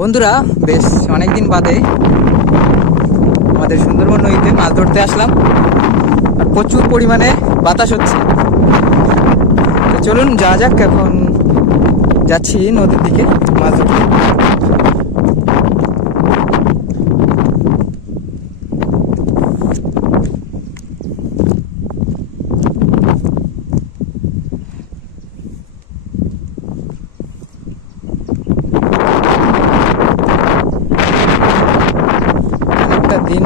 বন্ধুরা, বেশ অনেকদিন বাদে আমাদের সুন্দরবন নদীতে মাছ ধরতে আসলাম। আর প্রচুর পরিমাণে বাতাস হচ্ছে। তো চলুন যাওয়া যাক। এখন যাচ্ছি নদীর দিকে মাছ ধরতে। দিন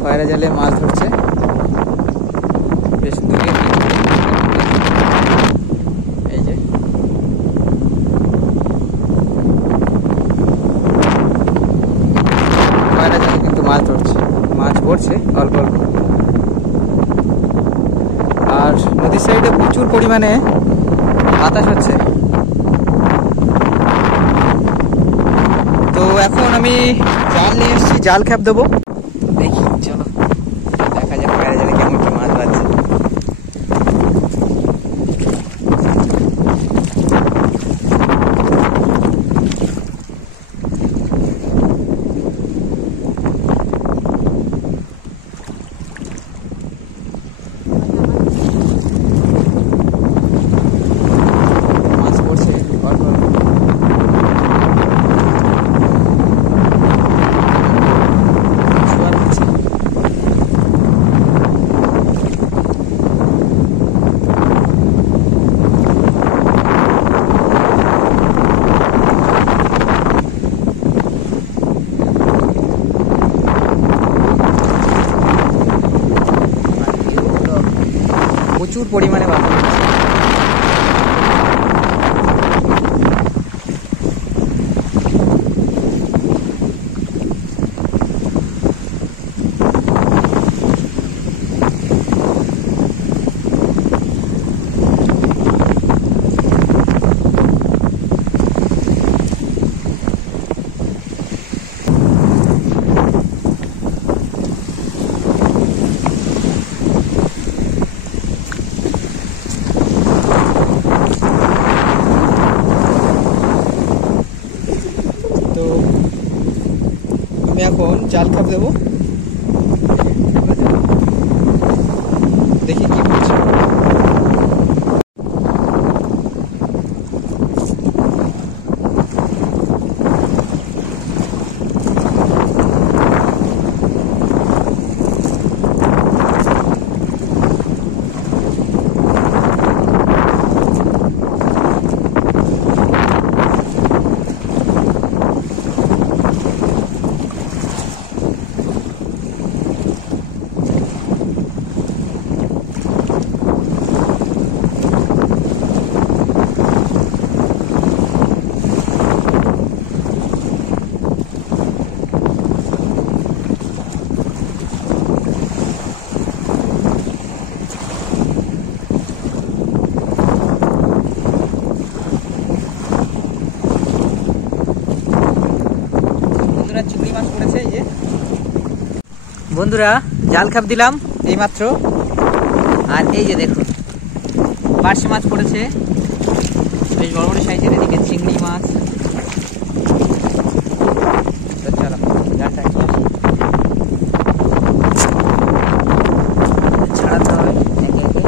খয়রা জালে মাছ ধরছে বেশ দূরে। এই যে খয়রা জালে কিন্তু মাছ ধরছে, মাছ পড়ছে অল্প অল্প। আর নদীর সাইডে প্রচুর পরিমাণে বাতাস হচ্ছে। তো এখন আমি জাল নিয়ে এসেছি, জাল খ্যাপ দেবো। দেখি, চলো দেখা যাক খয়রা জালে কেমন কি মাছ বাজছে। প্রচুর পরিমাণে বাতাস হচ্ছে। আমি এখন জাল খাপ দেবো, দেখি কি করছে। চিংড়ি মাছ পড়েছে। এই যে বন্ধুরা, জাল খাপ দিলাম এইমাত্র। আর এই যে দেখুন, পার্শে মাছ পড়েছে বেশ বড় বড় সাইজের। এদিকে চিংড়ি মাছ। তো চলো জালটা ছাড়াতে হবে একে একে।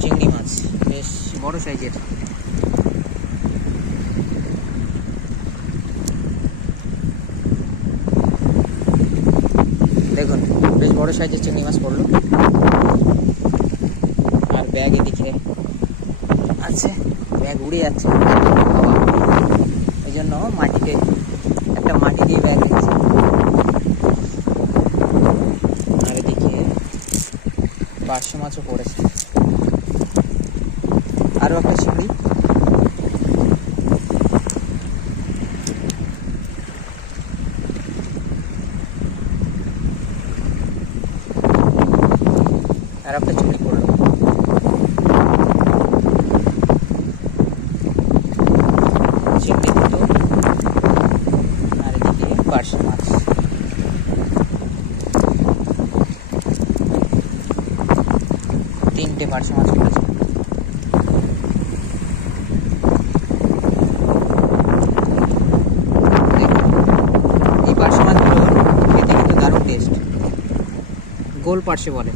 চিংড়ি মাছ বেশ বড় সাইজের। দেখুন বেশ বড় সাইজের চিংড়ি মাছ পড়লো। আর ব্যাগ এদিকে আছে, ব্যাগ উড়ে যাচ্ছে এই জন্য মাটিতে একটা মাটি দিয়ে ব্যাগ রেখেছে। আর এদিকে পার্শে মাছও পড়েছে, আরও একটা চিংড়ি। আর একটা চিংড়ি পড়লো। চিংড়ি পার্শে মাছ পড়েছে। এই পার্শে মাছগুলো খেতে কিন্তু দারুণ টেস্ট, গোল পার্শে বলে।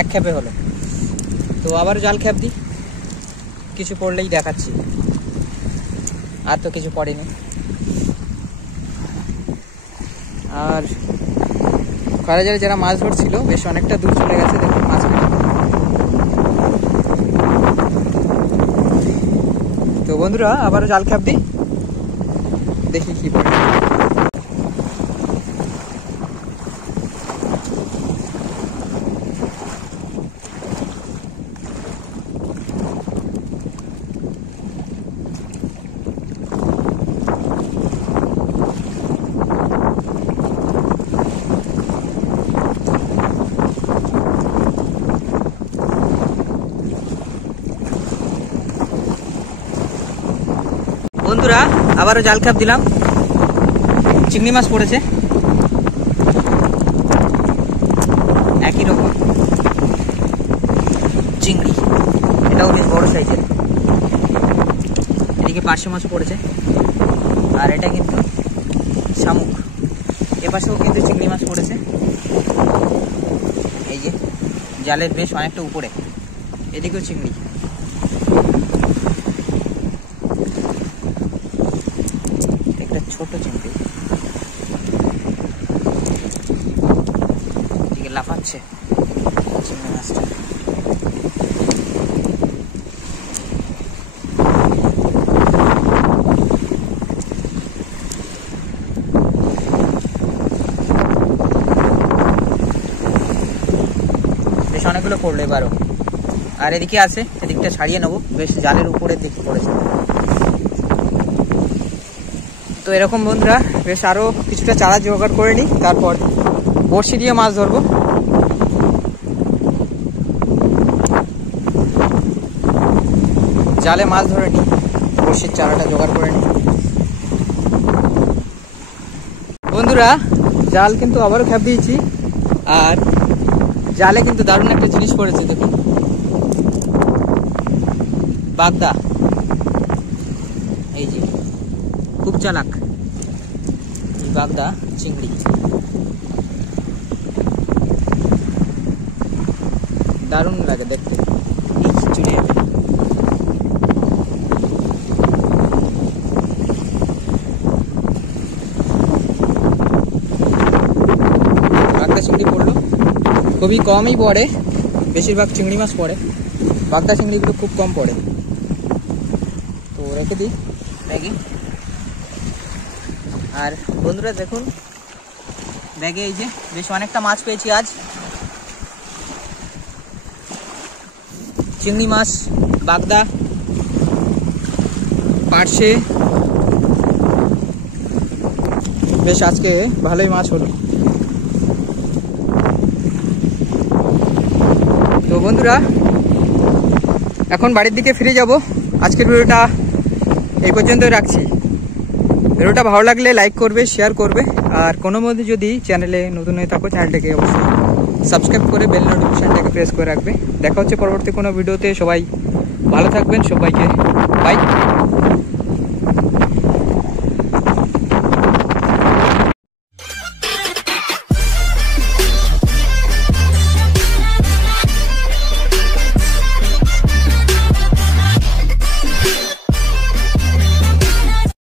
এক খেপে হলো, তো আবার জাল খেপ দিই, কিছু পড়লেই দেখাচ্ছি। আর তো কিছু পড়েনি। আর খরা জালে যারা মাছ ধরছিল বেশ অনেকটা দূর চলে গেছে, দেখুন মাছ। তো বন্ধুরা আবারও জাল খেপ দিই, দেখি কি পড়ে। বন্ধুরা আবারও জাল খাপ দিলাম, চিংড়ি মাছ পড়েছে একই রকম চিংড়ি, এটাও বেশ বড় সাইজের। এদিকে পার্শে মাছ পড়েছে, আর এটা কিন্তু শামুক। এপাশেও কিন্তু চিংড়ি মাছ পড়েছে, এই যে জালের বেশ অনেকটা উপরে। এদিকেও চিংড়ি। ছোট চিংড়ি এদিকে লাফাচ্ছে চিংড়ি মাছটা। বেশ অনেকগুলো পড়লো এবারও। আর এদিকে আছে, এদিকটা ছাড়িয়ে নেবো, বেশ জালের উপরের দিকে পড়েছে। তো এরকম বন্ধুরা বেশ আরো কিছুটা চারা জোগাড় করে নিই, তারপর বড়শি দিয়ে মাছ ধরবো। জালে মাছ ধরে নিই, বড়শির চারাটা জোগাড় করে নিই। বন্ধুরা জাল কিন্তু আবারও খেপ দিয়েছি, আর জালে কিন্তু দারুণ একটা জিনিস পড়েছে, দেখুন বাগদা। এই যে খুব চালাক এই বাগদা চিংড়ি, দারুণ লাগে দেখতে। চলে যাবে, বাগদা চিংড়ি পড়লো, খুবই কমই পড়ে, বেশিরভাগ চিংড়ি মাছ পড়ে, বাগদা চিংড়িগুলো খুব কম পড়ে। তো রেখে দিই ব্যাগে। আর বন্ধুরা দেখুন ব্যাগে এই যে বেশ অনেকটা মাছ পেয়েছি আজ। চিংড়ি মাছ, বাগদা, পার্শে, বেশ আজকে ভালোই মাছ হলো। তো বন্ধুরা এখন বাড়ির দিকে ফিরে যাব। আজকের ভিডিওটা এই পর্যন্তই রাখছি। ভিডিওটা ভালো লাগলে লাইক করবে, শেয়ার করবে, আর কোনো মধ্যে যদি চ্যানেলে নতুন হয়ে থাকো চ্যানেলটাকে অবশ্যই সাবস্ক্রাইব করে বেল নোটিফিকেশনটাকে প্রেস করে রাখবে। দেখা হচ্ছে পরবর্তী কোনো ভিডিওতে। সবাই ভালো থাকবেন, সবাইকে বাই।